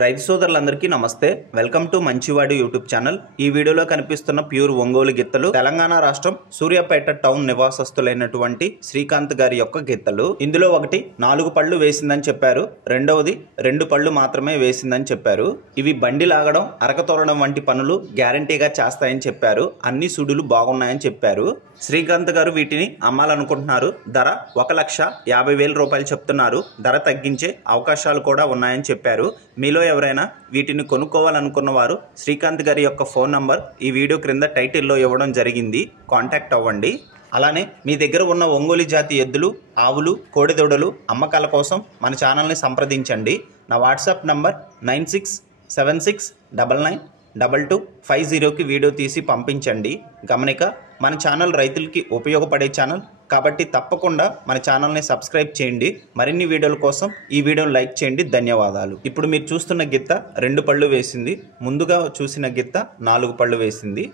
రైతు సోదరులందరికీ నమస్తే. వెల్కమ్ టు మంచివాడి యూట్యూబ్ ఛానల్. ఈ వీడియోలో కనిపిస్తున్న ప్యూర్ ఒంగోలు గిత్తలు తెలంగాణ రాష్ట్రం సూర్యాపేట టౌన్ నివాసస్తులైనటువంటి శ్రీకాంత్ గారి యొక్క గిత్తలు. ఇందులో ఒకటి 4 పళ్ళు వేసిందని చెప్పారు, రెండవది 2 పళ్ళు మాత్రమే వేసిందని చెప్పారు. ఇవి బండి లాగడం, అరకతోలడం వంటి పనులు గ్యారంటీగా చేస్తాయని చెప్పారు. అన్ని సుడులు బాగున్నాయని చెప్పారు. శ్రీకాంత్ గారు వీటిని అమ్మాలనుకుంటున్నారు. ధర 1,50,000 రూపాయలు చెప్తున్నారు. ధర తగ్గించే అవకాశాలు కూడా ఉన్నాయని చెప్పారు. మీలో ఎవరైనా వీటిని కొనుక్కోవాలనుకున్న వారు శ్రీకాంత్ గారి యొక్క ఫోన్ నంబర్ ఈ వీడియో క్రింద టైటిల్లో ఇవ్వడం జరిగింది. కాంటాక్ట్ అవ్వండి. అలానే మీ దగ్గర ఉన్న ఒంగోలు జాతి ఎద్దులు, ఆవులు, కోడిదూడలు అమ్మకాల కోసం మన ఛానల్ని సంప్రదించండి. నా వాట్సాప్ నంబర్ 9676999250కి వీడియో తీసి పంపించండి. గమనిక, మన ఛానల్ రైతులకి ఉపయోగపడే ఛానల్ కాబట్టి తప్పకుండా మన ఛానల్ని సబ్స్క్రైబ్ చేయండి. మరిన్ని వీడియోల కోసం ఈ వీడియోని లైక్ చేయండి. ధన్యవాదాలు. ఇప్పుడు మీరు చూస్తున్న గిత్త 2 పళ్ళు వేసింది. ముందుగా చూసిన గిత్త 4 పళ్ళు వేసింది.